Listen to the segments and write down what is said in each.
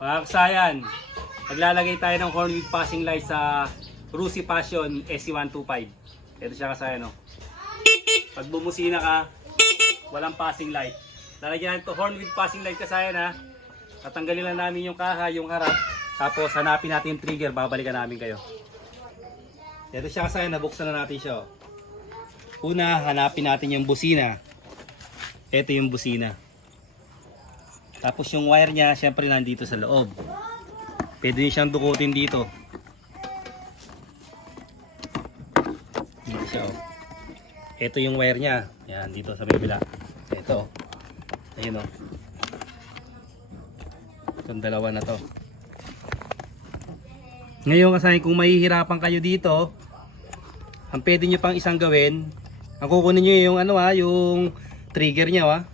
Mga kasayan, maglalagay tayo ng horn with passing light sa Rusi Passion SC125. Ito siya kasayan, no? Pag bumusina ka, walang passing light. Lalagyan natin ito horn with passing light kasayan, ha? Tatanggalin lang namin yung kaha, yung harap. Tapos hanapin natin yung trigger, babalikan namin kayo. Ito siya kasayan, nabuksan na natin siya. Una, hanapin natin yung busina. Ito yung busina. Tapos yung wire niya, syempre nandito sa loob. Pwede nyo siyang dukutin dito. Dito siya, oh. Ito yung wire niya. Yan, dito sa bibila. Ito. Ayun, oh. Itong dalawa na to. Ngayon kasi kung mahihirapan kayo dito, ang pwede nyo pang isang gawin, ang kukunin nyo yung ano, yung trigger niya,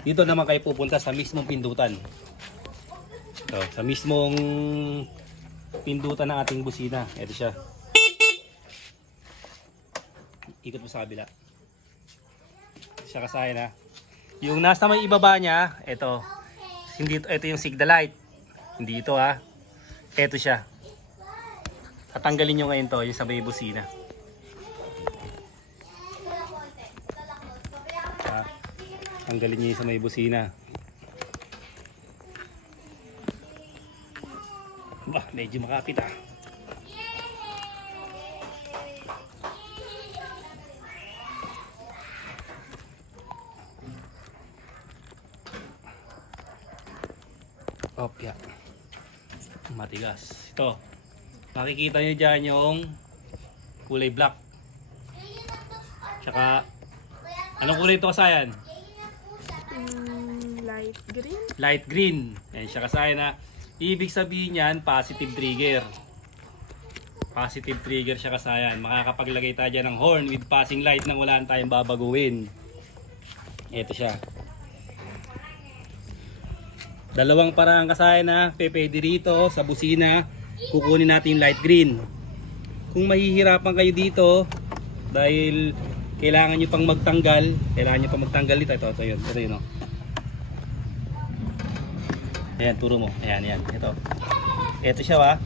dito naman kayo pupunta sa mismong pindutan. So, sa mismong pindutan ng ating busina. Ito siya. Ikot mo sa kabila. Ito siya kasayan, ha. Yung nasa may ibaba niya, ito. Hindi, ito yung signal light. Hindi ito, ha. Ito siya. Tatanggalin nyo ngayon to, yung sa may busina. Tanggalin niyo sa may busina. Bah, medyo makapit, ah. Opya. Matigas. Ito. Makikita niyo dyan yung kulay black. Tsaka, anong kulay ito kasayan? Light green. Light green. Ayan siya kasayan, na ibig sabihin yan, positive trigger. Positive trigger siya kasayan. Makakapaglagay tayo dyan ng horn with passing light nang wala tayong babaguhin. Ito siya. Dalawang parang kasayan na pwede rito sa busina. Kukunin natin yung light green. Kung mahihirapan kayo dito dahil kailangan nyo pang magtanggal, dito. Ito yun. Ito yun, oh. Ayan, turo mo. Ayan. Ito. Ito siya, ha.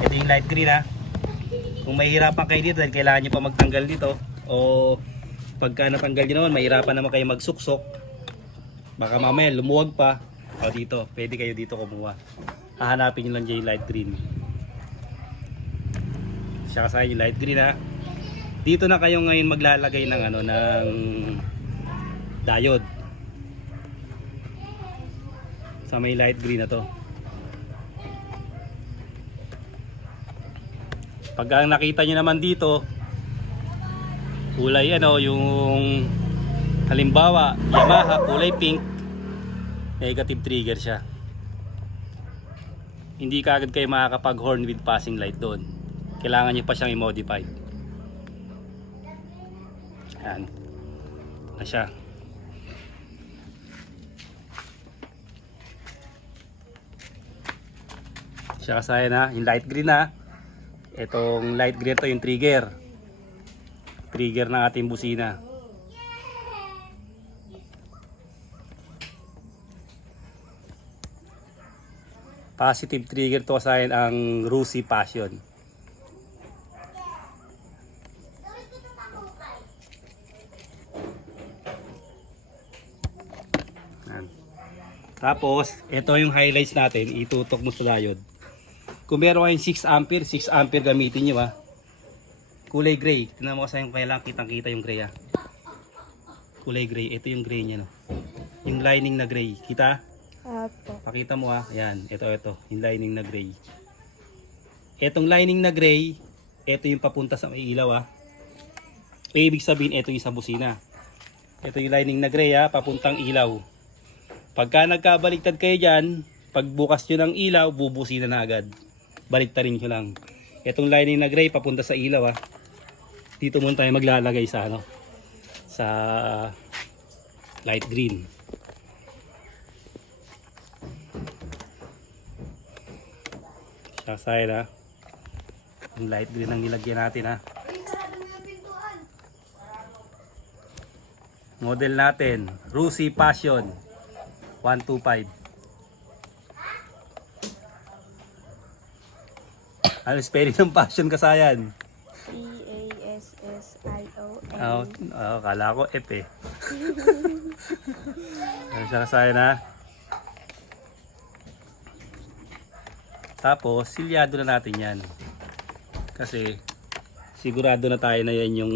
Ito yung light green, ha. Kung mahihirapan kayo dito dahil kailangan nyo pa magtanggal dito, o pagka natanggal nyo naman, mahirapan naman kayo magsuksok, baka mamaya lumuwag pa, o dito, pwede kayo dito kumuha. Hahanapin nyo lang dyan yung light green. Siya kasaya yung light green, ha. Dito na kayo ngayon maglalagay ng ng diode. Sa may light green na to. Pag nakita nyo naman dito, kulay yung halimbawa Yamaha, kulay pink, negative trigger siya. Hindi kaagad kayo makakapag horn with passing light doon. Kailangan nyo pa siyang i-modify. Ayan. Na siya. Siya kasaya na, yung light green, na itong light green to yung trigger ng ating busina. Positive trigger to kasaya ang Rusi Passion. Ayan. Tapos ito yung highlights natin, itutok mo sa diode. Kung meron kayong 6 ampere gamitin nyo, ha. Kulay gray. Tignan mo kasi yung kailangan kitang-kita yung gray, ha. Kulay gray. Ito yung gray niya, no. Yung lining na gray. Kita? Apo. Pakita mo, ha. Ayan. Ito. Yung lining na gray. Etong lining na gray, ito yung papunta sa may ilaw, ha. Ibig sabihin, ito yung sa busina. Ito yung lining na gray, ha. Papuntang ilaw. Pagka nagkabaliktad kayo dyan, pagbukas nyo ng ilaw, bubusina na agad. Baliktarin nyo lang. Itong lining na gray papunta sa ilaw, ha. Dito muna tayo maglalagay sa sa light green. Sa side, ha. Yung light green ang nilagyan natin, ha. Model natin, Rusi Passion 125. Ano spelling ng passion kasayan? P-A-S-S-I-O-N. Kala ko F eh. Ano siya kasayan ha? Tapos, silyado na natin yan. Kasi, sigurado na tayo na yan yung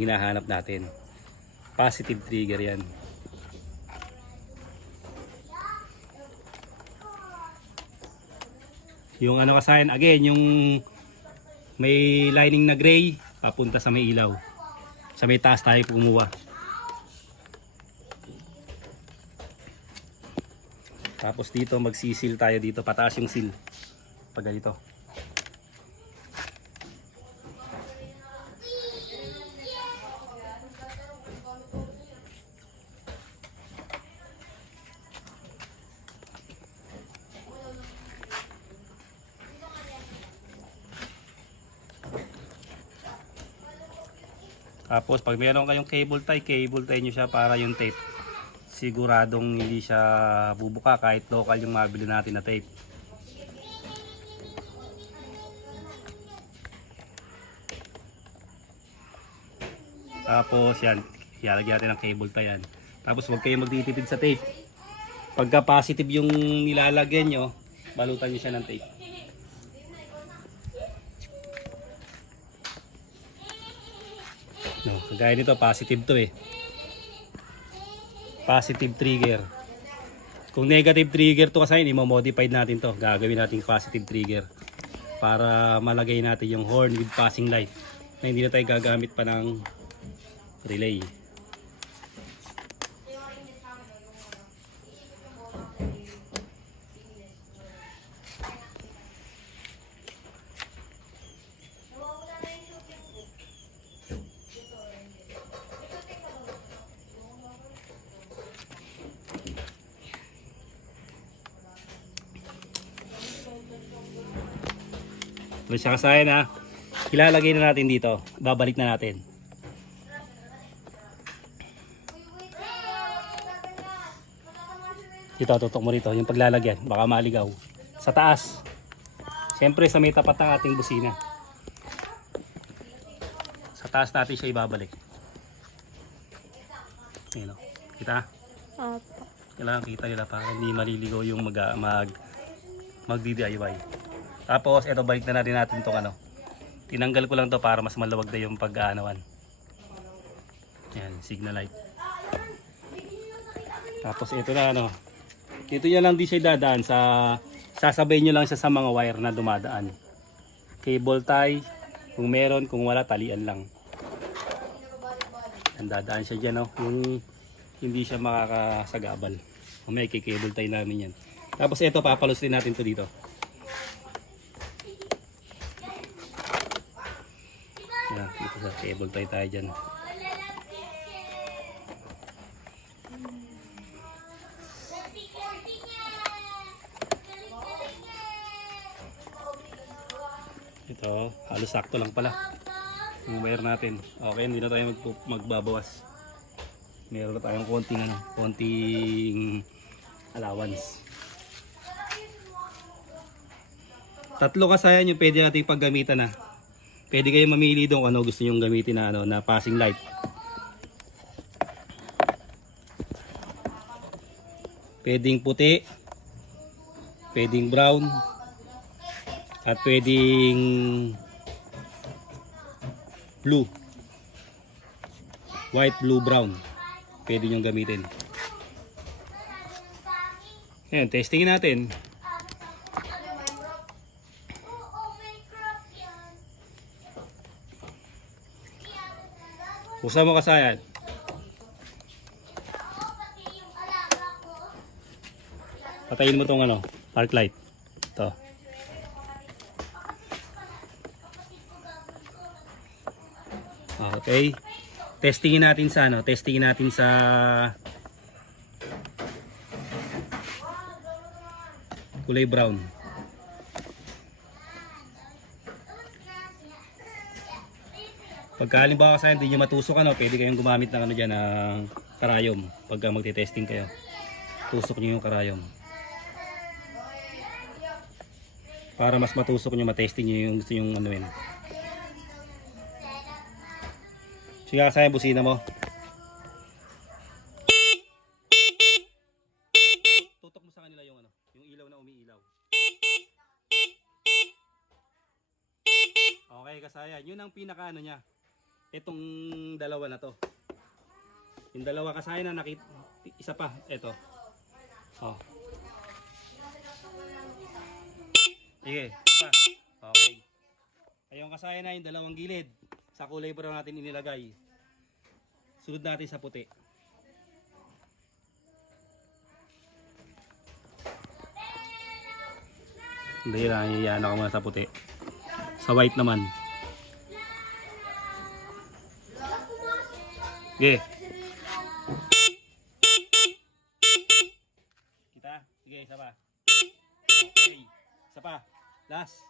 hinahanap natin. Positive trigger yan. Yung ano kasayan, again, yung may lining na gray, papunta sa may ilaw. Sa may taas tayo kumuha. Tapos dito magsisil tayo dito, pataas yung seal. Pag ganito. Tapos pag meron kayong cable tie nyo siya para yung tape siguradong hindi siya bubuka kahit local yung mabili natin na tape. Tapos yan, ilalagyan natin ng cable tie yan. Tapos huwag kayong magtitipid sa tape. Pagka positive yung nilalagyan nyo, balutan nyo siya ng tape. No, kagaya nito, positive to eh. Positive trigger. Kung negative trigger to kasi i-modified natin to. Gagawin natin positive trigger para malagay natin yung horn with passing light na hindi na tayo gagamit pa ng relay. Tapos siya kasayan ha, ilalagay na natin dito, babalik na natin. Ito, tutok mo rito, yung paglalagyan, baka maligaw. Sa taas, siyempre sa may tapat ng ating busina. Sa taas natin siya ibabalik. Ayun o, kita? Opo. Kailangan kita nila para hindi maliligaw yung mag-DIY. Tapos, ito balik na natin itong ano. Tinanggal ko lang to para mas maluwag na yung pag-aanawan. Yan, signal light. Tapos ito na ano. Ito niya lang di siya dadaan sa sasabay niyo lang siya sa mga wire na dumadaan. Cable tie, kung meron, kung wala talian lang. Yan, dadaan siya diyan, no. Yung hindi siya makakasagabal. May cable tie namin yan. Tapos ito papalusin natin to dito. Yan, dito sa cable tie tayo dyan. Ito, halos sakto lang pala yung wire natin. Okay, hindi na tayo magbabawas. Meron na tayong konting allowance. Tatlo kasayan yung pwede nating paggamitan na. Pwede kayong mamili doon kung ano gusto nyong gamitin na, ano, na passing light. Pwedeng puti, pwedeng brown, at pwedeng blue. White, blue, brown. Pwede nyong gamitin. Ayan, testingin natin. Buksan mo kasayan. Patayin mo tong ano, park light. Ito. Okay. Testingin natin sa ano, testingin natin sa kulay brown. Pagka halimbawa kasi hindi nyo matusok ano, pwede kayong gumamit ng ano dyan, ng karayom. Pagka magte-testing kayo, tusok nyo yung karayom. Para mas matusok nyo, matesting nyo yung gusto yung ano yun. Sige kasaya yung busina mo. Tutok mo sa kanila yung ano, yung ilaw na umiilaw. Okay kasaya, yun ang pinaka ano niya. Itong dalawa na to. Yung dalawa kasaya na nakita, isa pa, ito. Oh. Sige, pa. Okay. Ayun kasaya na yung dalawang gilid. Sa kulay brown natin inilagay. Sunod natin sa puti. Hindi lang, iyan ako muna sa puti. Sa white naman. Sige. Kita? Sige, isa pa. Okay. Isa pa. Last.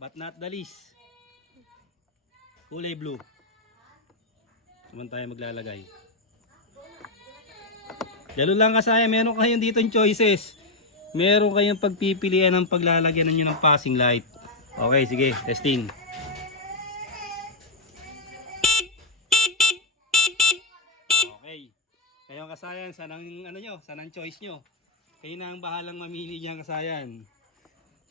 But not the least. Kulay blue. Naman tayo maglalagay. Ganun lang kasaya. Meron kayong dito choices. Meron kayong pagpipilian ng paglalagyan ninyo ng passing light. Okay, sige. Testing. Okay. Ngayon kasayan, sanang ano nyo, sanang choice nyo. Kayo na ang bahalang mamili niyan kasayan.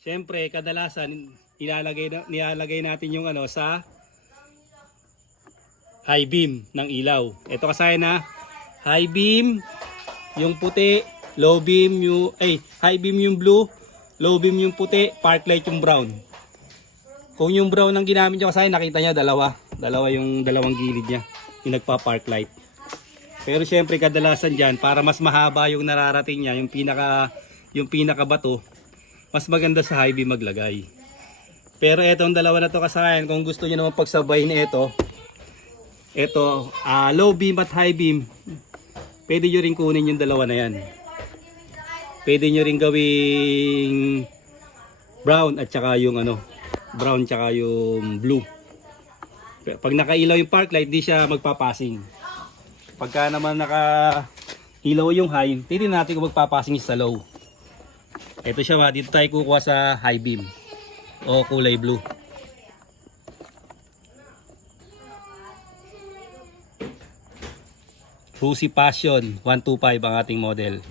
Siyempre, kadalasan nilalagay natin yung ano sa high beam ng ilaw. Ito kasayan na high beam yung puti, low beam yung high beam yung blue, low beam yung puti, park light yung brown. Kung yung brown ang ginamit niyo kasayan, nakita niya dalawa yung dalawang gilid niya, yung nagpa-park light. Pero siyempre kadalasan diyan para mas mahaba yung nararating niya, yung pinaka bato, mas maganda sa high beam maglagay. Pero etong dalawa na to kasayan, kung gusto niyo naman pagsabay na ito low beam at high beam, pwede nyo rin kunin yung dalawa na yan. Pwede nyo rin gawing brown at saka yung brown tsaka yung blue. Pag nakailaw yung park light, di siya magpapasing. Pagka naman nakailaw yung high, pwede natin kung magpapasing sa low. Ito siya ba, dito tayo kukuha sa high beam o kulay blue. Rusi Passion 125 ang ating model.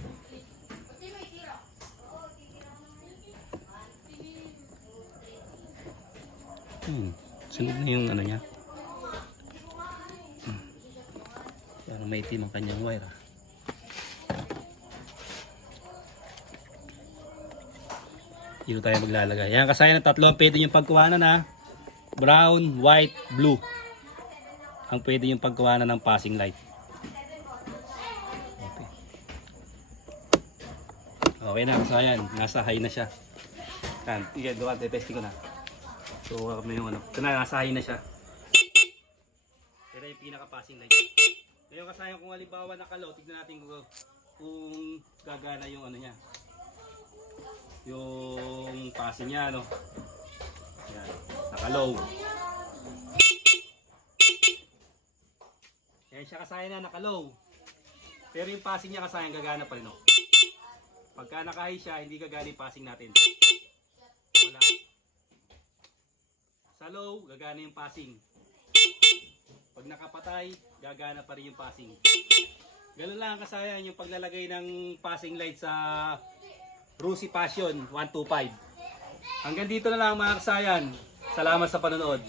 Sunod na yung ano niya. Parang may itim ang kanyang wire. Dito tayo maglalagay. Yan kasaya ng tatlo ang pwede yung pagkuhanan na brown, white, blue. Ang pwede yung pagkuhanan ng passing light. Okay na, so ayan, nasa high na siya. Yan, doon, testing ko na. So, kami yung ito na, nasa high na siya. Pero yung pinaka-passing light. Ngayon kasayang kung halimbawa nakalo, tignan natin kung gagana yung niya. Yung passing niya, Yan, nakalow. Yan siya kasayang na, nakalow. Pero yung passing niya kasayang gagana pa rin, Pagka naka-high siya, hindi gagana yung passing natin. Wala. Sa low, gagana yung passing. Pag nakapatay, gagana pa rin yung passing. Ganun lang kasayan yung paglalagay ng passing light sa Rusi Passion 125. Hanggang dito na lang mga kasayan. Salamat sa panonood.